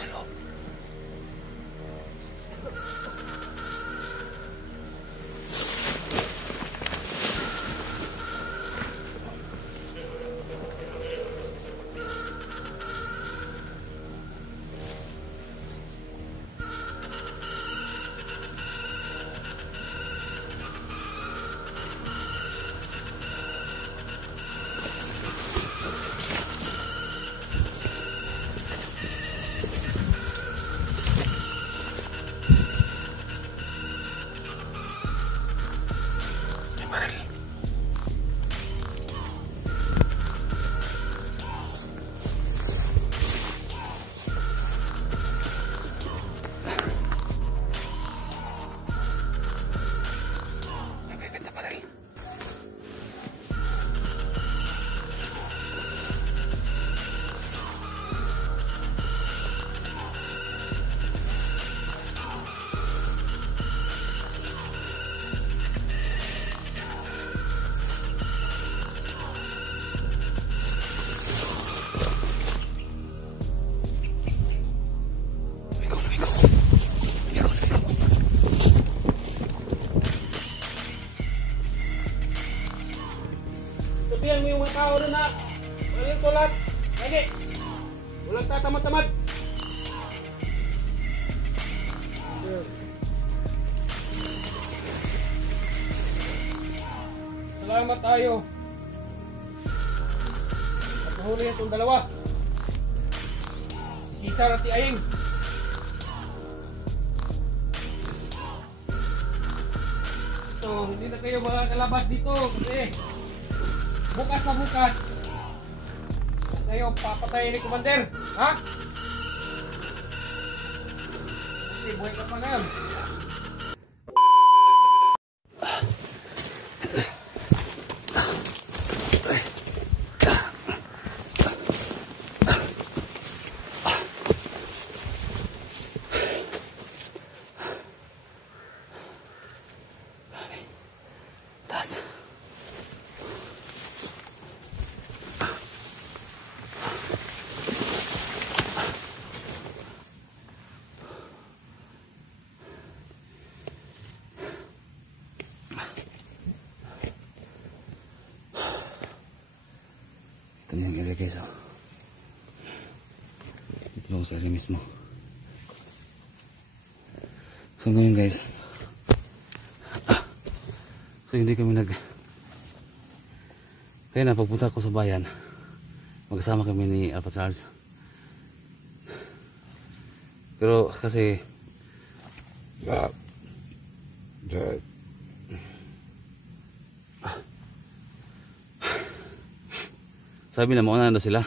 sa loob. Sabihan mo yung mga tao rin na walang tulat. Lagi. Walang tatamad-tamad. Salamat tayo. At nahuli itong dalawa. Si Cesar at si Aing. So, hindi na kayo makakalabas dito kasi bukas na bukas kayo papatayin ni Commander, ha? Okay, buhay ka pa ngayon. Taas. Ito na yung area guys, oh. Ito lang sa area mismo. So ngayon guys, so hindi kami kaya na pagpunta ko sa bayan, magkasama kami ni Alpha Charles. Pero kasi sabi na mauna na sila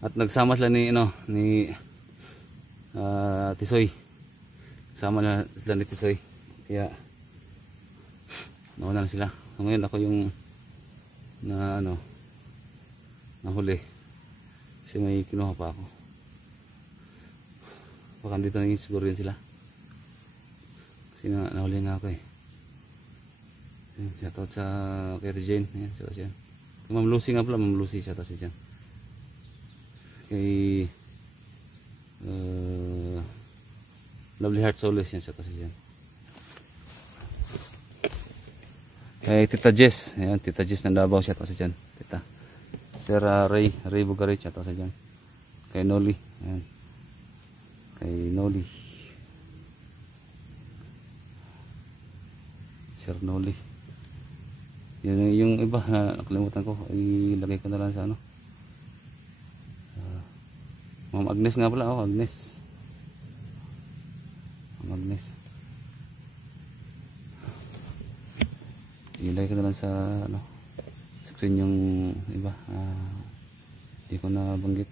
at nagsama sila ni Tisoy. Sama na sila ni Tisoy, kaya nauna na sila. So ngayon ako yung nahuli kasi may kinuha pa ako. Baka dito na siguro rin sila kasi nahuli na ako eh. Shoutout sa kay Jane. Ayan, shoutout siya. Ma'am Lucy nga pala, Ma'am Lucy, shoutout siya dyan. Kay Lovely Heart Solace, yan, shoutout siya dyan. Kay Tita Jess, ayan, Tita Jess ng Davao, shoutout siya dyan. Tita Sir Ray Bugarit, shoutout siya dyan. Kay Noli, ayan. Kay Noli, Sir Noli. Yung iba na nakalimutan ko, ilagay ko na lang sa Ma'am Agnes nga pala, oh, Agnes. Ma'am Agnes. Ilagay ko na lang sa screen yung iba. Hindi ko na banggit.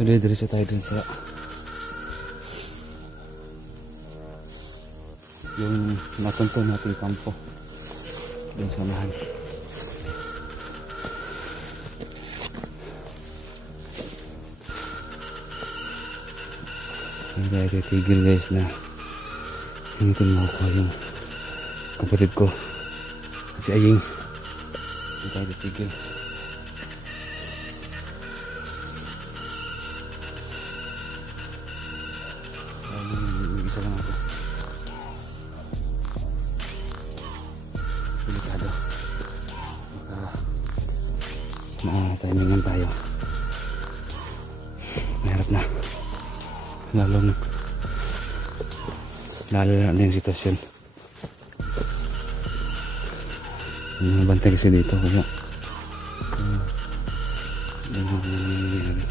So diretso tayo dun sa yung natunto natin kampo dun sa unahan. Hindi tayo titigil guys na hindi makukuha yung kapatid ko at si Aying. Hindi tayo titigil. Isa lang ako. Delikado. Timingan tayo. Mahirap na. Lalo na yung sitwasyon. May bantay kasi dito kaya nangyayari.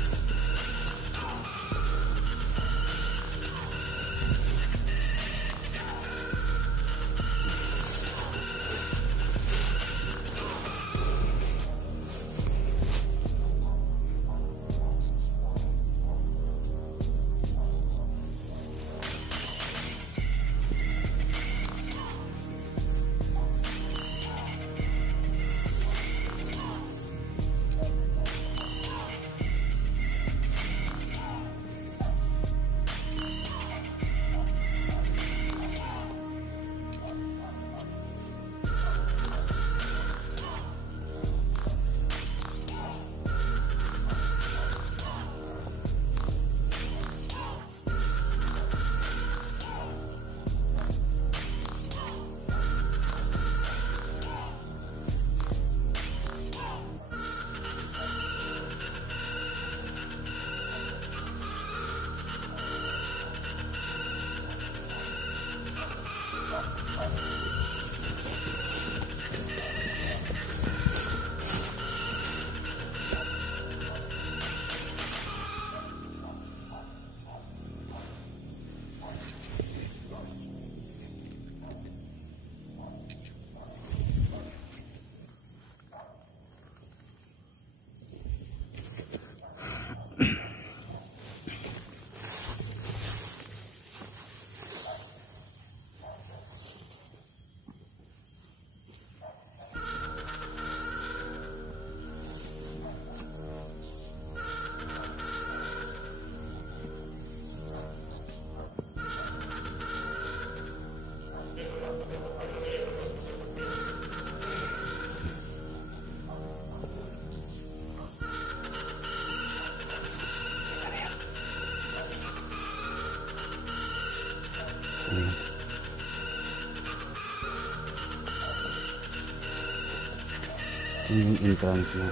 Yung entrance na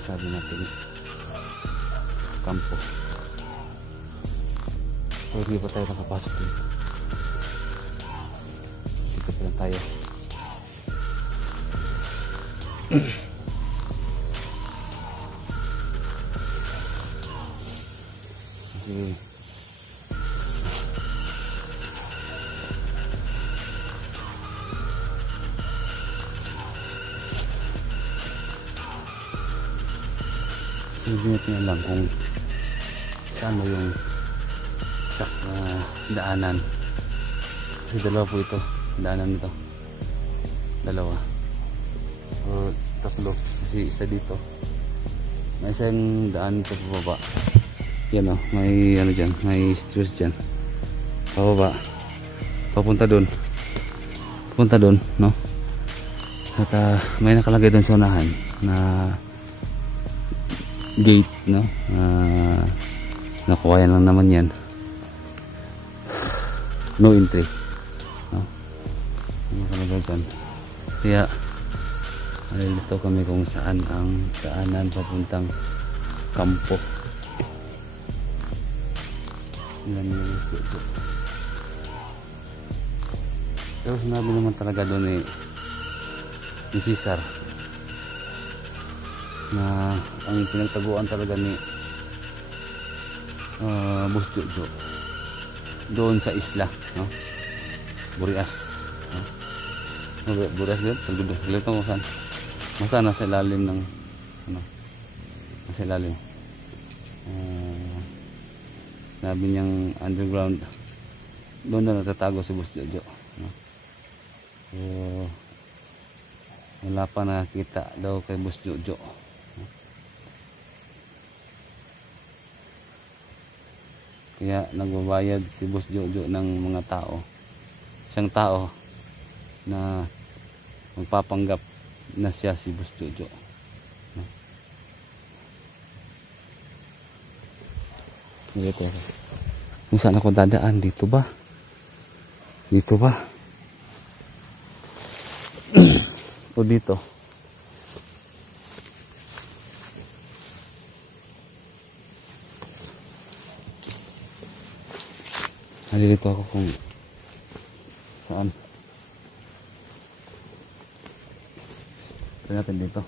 sabi natin kampo. So hindi pa tayo nakapasok dito. Dito pa lang tayo. Kasi hindi natin alam kung saan mo yung exact daanan. Kasi dalawa po ito. Daanan nito. Dalawa. O tatlo. Kasi isa dito. May isang daan dito pababa. Yan o. May ano dyan. May stairs dyan. Pababa. Papunta dun. Papunta dun. No? At may nakalagay dun sa unahan na gate, no? Nakuha lang naman yan. No entry, no? Kaya nalilito kami kung saan ang daanan papuntang kampo. Yan yung ito. Pero sinabi naman talaga doon ni Cesar na ang pinagtaguan talaga ni Boss Jojo doon sa isla, no? Burias, no? Burias din, tagudo. Lito ko saan. Basta nasa ilalim ng ano, Nasa ilalim. Sabi niyang underground. Doon na natatago si Boss Jojo. No? So, wala pa nakakita daw kay Boss Jojo. Kaya nagbabayad si Boss Jojo ng mga tao. Isang tao na magpapanggap na siya si Boss Jojo. Dito ako. Kung saan ako dadaan? Dito ba? Dito ba? O dito? Nalilito ako kung saan. Ito natin dito.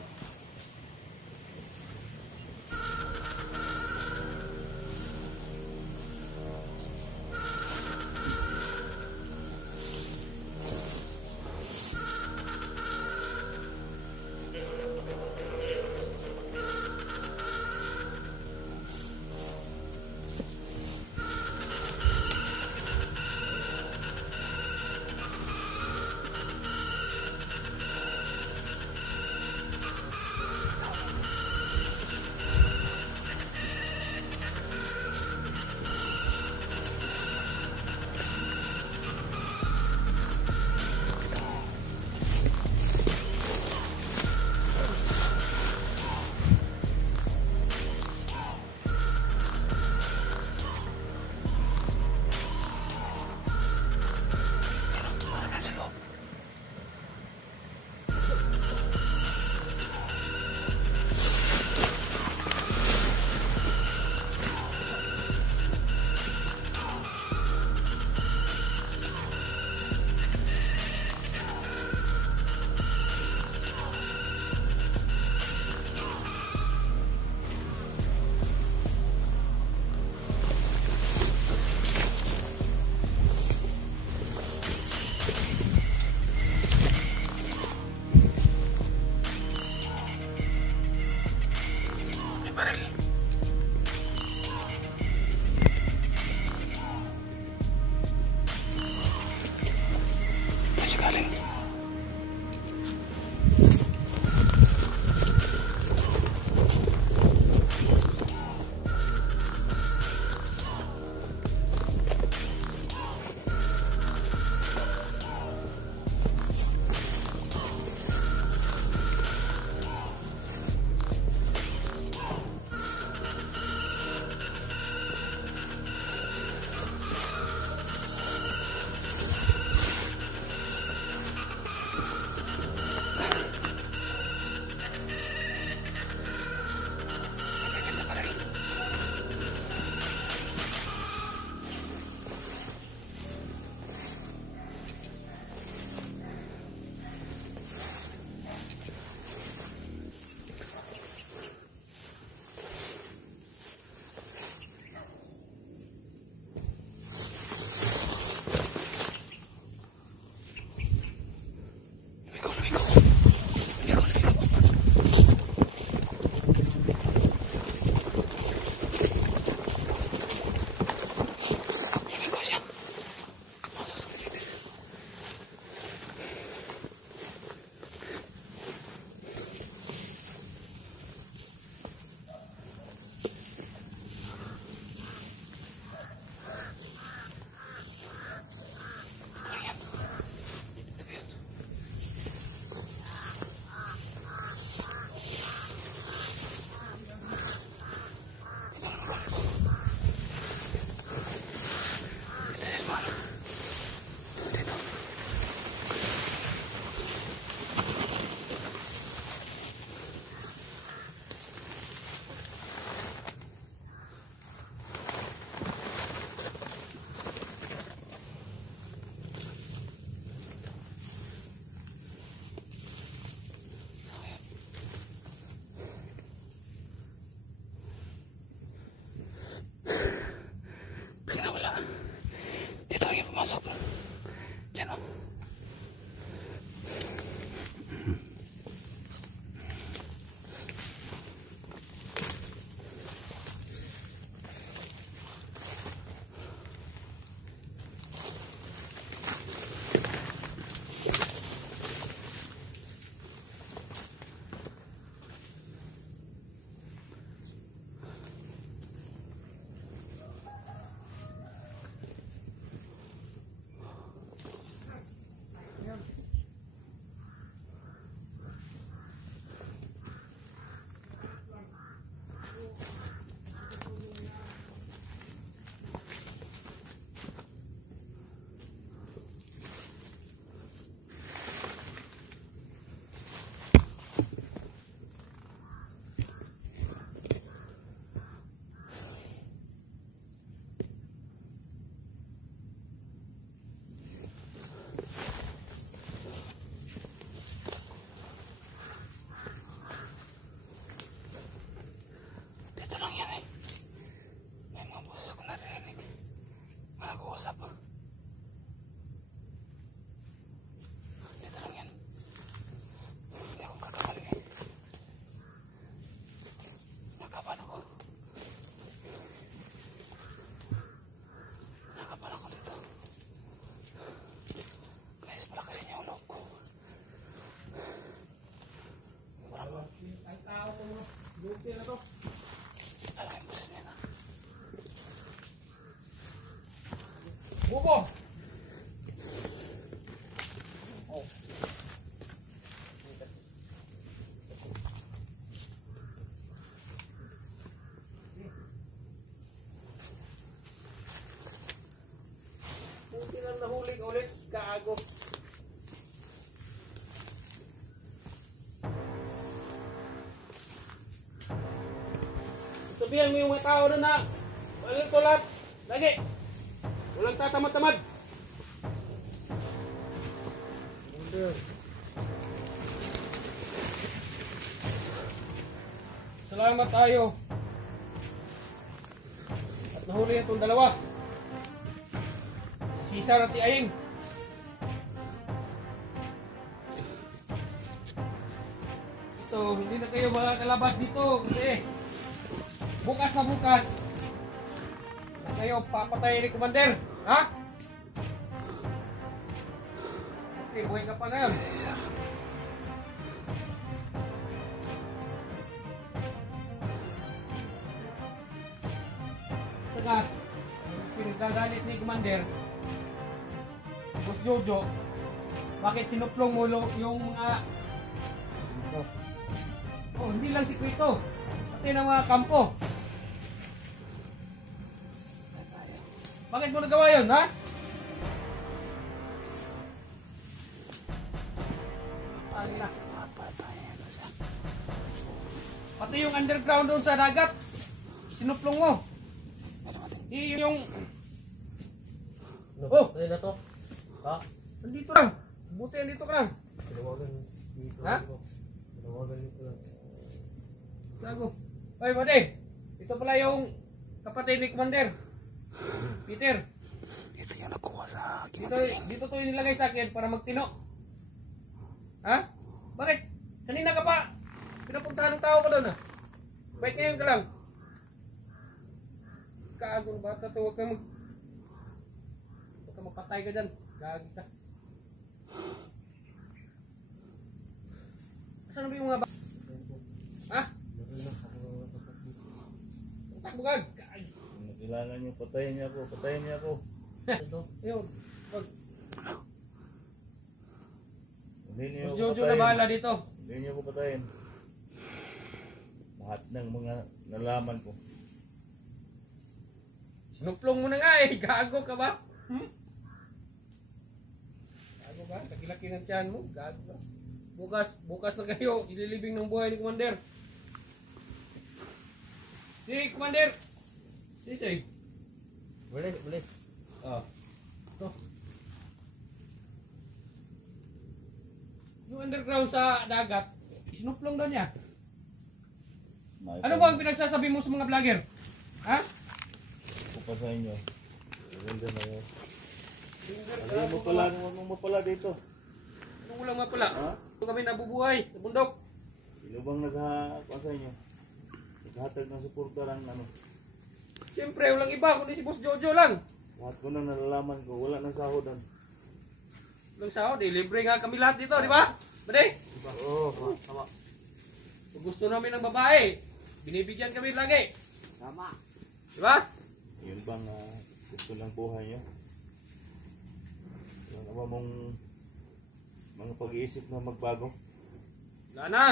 Buti na to. Alay mo sa niya na. Bubo! Buti lang nahuli ka ulit, kaago. Sabihan mo yung mga tao doon na walang tulat. Lagi. Walang tatamad-tamad. Salamat tayo. At nahuli itong dalawa. Si Cesar at si Aying. Ito, hindi na kayo makakalabas dito kasi bukas na bukas na kayo papatayin ni Commander. Ha? Okay, buhay ka pa ngayon. Saka, pinagdagalit ni Commander, Boss Jojo, bakit sinuplong mo yung mga hindi lang sikrito, pati ng mga kampo. Bakit mo nagawa yun, ha? Pati yung underground doon sa dagat, sinuplong mo. Yung oh, Ano na to? Ha? nandito lang. Buti nandito ka lang. Tinawagan dito. Ha? Tinawagan dito lang. Gago. Ay, buddy. Ito pala yung kapatid ni Commander. Peter. Ito yung nakuha sa akin. Dito to yung nilagay sa akin para magtino. Ha? Bakit? Kanina ka pa. Pinapuntahan ng tao ka doon, ha? Bait ngayon ka lang. Kaagong bata to. Huwag kang mapatay ka dyan. Gagi ka. Saan na ba yung mga bata? Ha? Takbo ka. Kailangan niyo, patayin niya ako, patayin niya ako. Ayun. Wag. Hindi niyo Boss ako Jojo na patayin. bahala dito. Hindi niyo ako patayin. Lahat ng mga nalaman ko. Sinuplong mo na nga eh. Gago ka ba? Gago ka? Laki-laki ng tiyan mo. Gago ka. Bukas na kayo. Ililibing ng buhay ni Commander. Si Commander. Si. Boleh. Oh. Ito. Yung underground sa dagat, sinuplong daw niya. Ano ba ang pinagsasabi mo sa mga vlogger? Ha? Ako pa sa inyo. Maganda na yun. Hindi mo pala, huwag mo pala dito. Ano ulang nga pala? Ha? Ito kami nabubuhay sa bundok. Sino bang naghakuha sa inyo? Naghatag ng suporta lang ano. Siyempre, walang iba kundi si Boss Jojo lang. Lahat ko nang nalalaman ko, wala nang sahodan. Walang sahod eh. Libre nga kami lahat dito, di ba? Bade? Oo, tama. Kung gusto namin ng babae, binibigyan kami lagi. Tama. Di ba? Yun bang gusto ng buhay niyo? Yan ba mong mga pag-iisip na magbago? Wala na.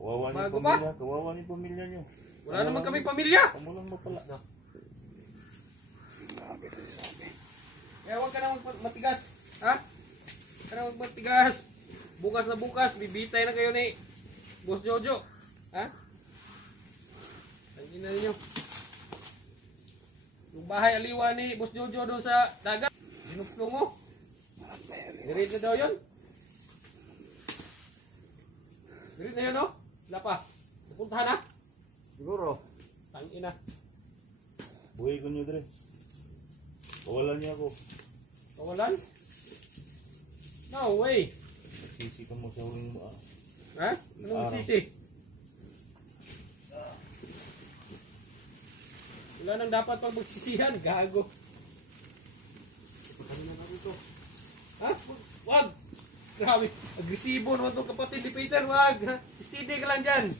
Kawawa Bago ni ba? pamilya, kawawa ni pamilya niyo. Wala naman kaming pamilya. Kamu lang mapala. Kaya huwag ka na matigas. Ha? Huwag ka na matigas. Bukas na bukas, bibitay na kayo ni Boss Jojo. Ha? Tangin na ninyo. Yung bahay aliwa ni Boss Jojo doon sa dagat. Sinuplong mo. Dirit na daw yun. Dirit na yun, no? Wala pa. Napuntahan na. Siguro. Tangin na. Buhay ko niyo dire. Kawalan niya ako. Kawalan? No way. Sisi ka mo sa huling mo. Ha? Anong sisi? Wala nang dapat pag magsisihan. Gago. Ha? Wag! Grabe, agresibo naman itong kapatid ni Peter. Wag, ha? Steady ka lang dyan.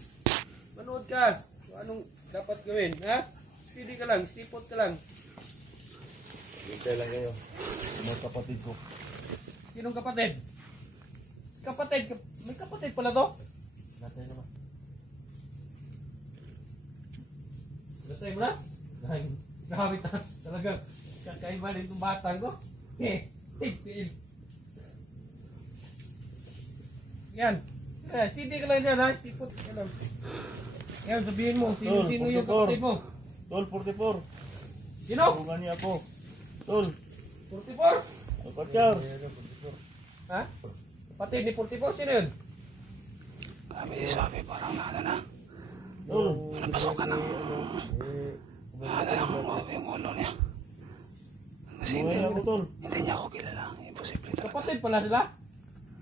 Manood ka. So, anong dapat gawin, ha? Steady ka lang, stipot ka lang. Hintay lang kayo. Mga kapatid ko. Sinong kapatid? Kapatid, may kapatid pala to? Natay naman. Gatay mo na? Grabe talagang kakaiba din itong batang ko. Tigpiin. Yan. Steady ka lang dyan, ha? Stipot ka lang. Yan, sabihin mo, sino yung kapatid mo? Tol, 44. Sino? Tulungan niya ako. Tol, 44? Alpatyar. Ha? Kapatid ni 44, sino yun? Kami si Sabi parang na. Tol. Napasok ka ng yung ulo niya. Kasi Tulungan niya ako, Tol. hindi niya ako kilala. Imposible talaga. Kapatid pala sila?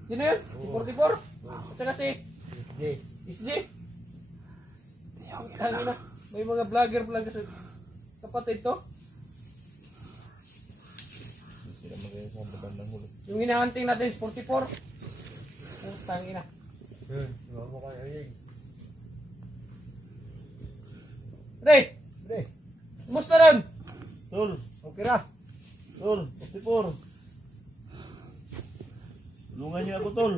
Sino yun? Si 44? At saka si SG? Hindi niya ako kilala. Tangina, may mga vlogger pala kasi kapatid to. Sila magayon sa bandang huli. Yung hinahanting natin is 44. Putang ina. Pre! Pre! Kumusta ron? Tol, Okay ra. Tol, 44. Tulungan niya ako, Tol.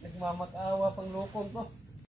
Nagmamak-awa pang lokong to.